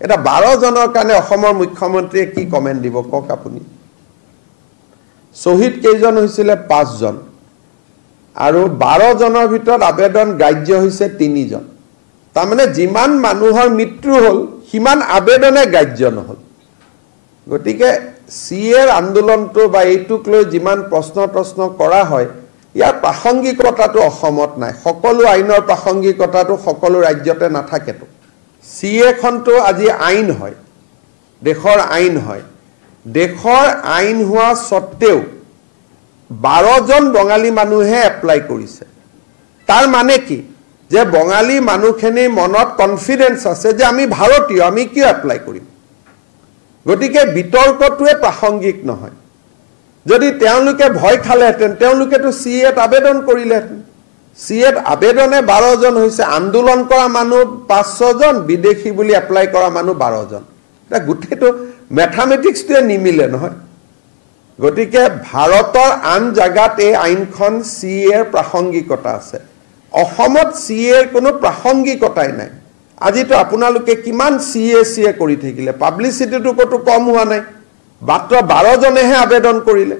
এটা 12 জনৰ কাৰণে অসমৰ মুখ্যমন্ত্ৰীয়ে কি কমেন্ট দিব কক আপুনি শহীদ কেইজন হৈছিল 5 জন আৰু 12 জনৰ ভিতৰত আবেদন গ্ৰাহ্য হৈছে 3 জন তাৰ মানে যিমান মানুহৰ মৃত্যু হল হিমান আবেদনে গ্ৰাহ্য নহল গতিকে সিএৰ আন্দোলনটো বা এইটুক লৈ যিমান প্ৰশ্ন কৰা হয় ইয়াৰ প্ৰাসংগিকতাটো অসমত নাই সকলো আইনৰ প্ৰাসংগিকতাটো সকলো ৰাজ্যতে নাথাকেতো সিএ খনটো আজি আইন হয় দেশৰ আইন হয় দেশৰ আইন হোৱা সত্ত্বেও 12 জন বঙালী মানুহে এপ্লাই কৰিছে তাৰ মানে কি যে বঙালী মানুহখিনিৰ মনত কনফিডেন্স আছে যে আমি ভাৰতীয় আমি কিয় এপ্লাই কৰিম গতিকে বিতৰ্কটোৱে প্ৰাসংগিক নহয় যদি তেওঁলোকে ভয় খালেহেঁতেন তেওঁলোকেতো সিএত আবেদন কৰিলেহেঁতেন সিএত আবেদনে 12 জন হৈছে আন্দোলন কৰা মানুহ 5-6 জন বিদেশী বুলি এপ্লাই কৰা মানুহ 12 জন এটা গুটেটো ম্যাথমেটিক্সটোৱে নিমিলে নহয় গতিকে ভাৰতৰ আন জাগাত এই আইনখন সিএৰ প্ৰাসংগিকতা আছে অসমত সিএৰ কোনো প্ৰাসংগিকতাই নাই আজিতো আপোনালোকে কিমান সিএ কৰি থাকিলে পাব্লিসিটিটো কত কম হোৱা নাই মাত্ৰ 12 জনেহে আবেদন কৰিলে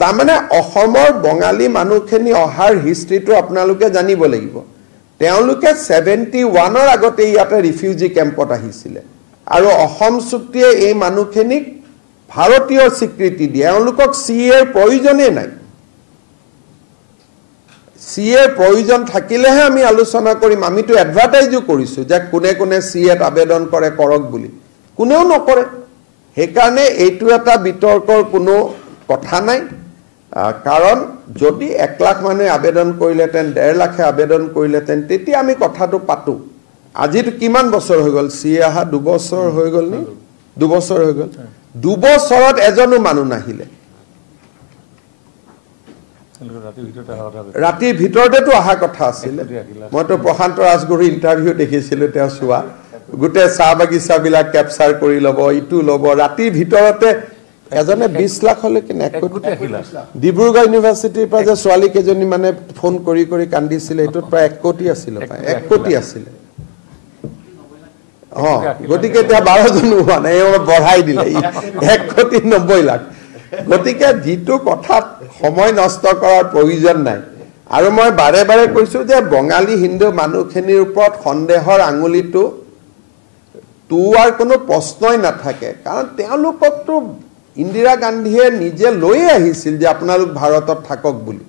তাৰ মানে অসমৰ বঙালী মানুহখিনি অহাৰ হিষ্ট্ৰীটো আপোনালোকে জানিব লাগিব তেওঁলোকে 71 ৰ আগতে ইয়াতে ৰিফিউজি কেম্পত আহিছিল আৰু অসম চুক্তিয়ে এই মানুহখিনিক ভাৰতীয় স্বীকৃতি দিয়ে তেওঁলোকক সিএৰ প্ৰয়োজনে নাই সিএৰ প্ৰয়োজন থাকিলেহে আমি আলোচনা কৰিম আমিতো এডভাৰটাইজও কৰিছো যে কোনে কোনে সিএত আবেদন কৰে কৰক বুলি কোনেও নকৰে হেকাৰণে এইটো এটা বিতৰ্কৰ কোনো কথা নাই কাৰণ যদি 1 লাখ মানুহে আবেদন কৰিলেতেন 1.5 লাখে আবেদন কৰিলেতেন তেতিয়া আমি কথাটো পাতো আজিতো কিমান বছৰ হৈ গল সিএ আহা 2 বছৰ হৈ গল নি 2 বছৰ হৈ গল 2 বছৰত এজনো মানুহ নাহিলে ৰাতিৰ ভিতৰতেতো আহা কথা আছিল মইতো প্ৰশান্ত ৰাজগুৰু ইন্টাৰভিউ দেখিছিলো তেওঁ চোৱা গুটে চাহ বাগিচা বিলাক ক্যাপচাৰ কৰি লব ইটো লব ৰাতিৰ ভিতৰতে এজনে 20 লাখ হলে কিনে 1 কোটি আহিলা ডিব্ৰুগড় ইউনিভাৰ্চিটিৰ পৰা যে ছোৱালী কেজনী মানে ফোন কৰি কান্দিছিল এটোত প্ৰায় 1 কোটি আছিল 1 কোটি আছিল গতিকে এতিয়া 12 জন হোৱা নাই বঢ়াই দিলে 1 কোটি 90 লাখ গতিকে যিটো কথা সময় নষ্ট কৰাৰ প্ৰয়োজন নাই আৰু মই বাৰে বাৰে কৈছো যে বঙালী হিন্দু মানুহখিনিৰ ওপৰত সন্দেহৰ আঙুলিটো তোৱাৰ কোনো প্ৰশ্নই নাথাকে কাৰণ তেওঁলোককতো ইন্দিৰা গান্ধীয়ে নিজে লৈ আহিছিল যে আপোনালোক ভাৰতত থাকক বুলি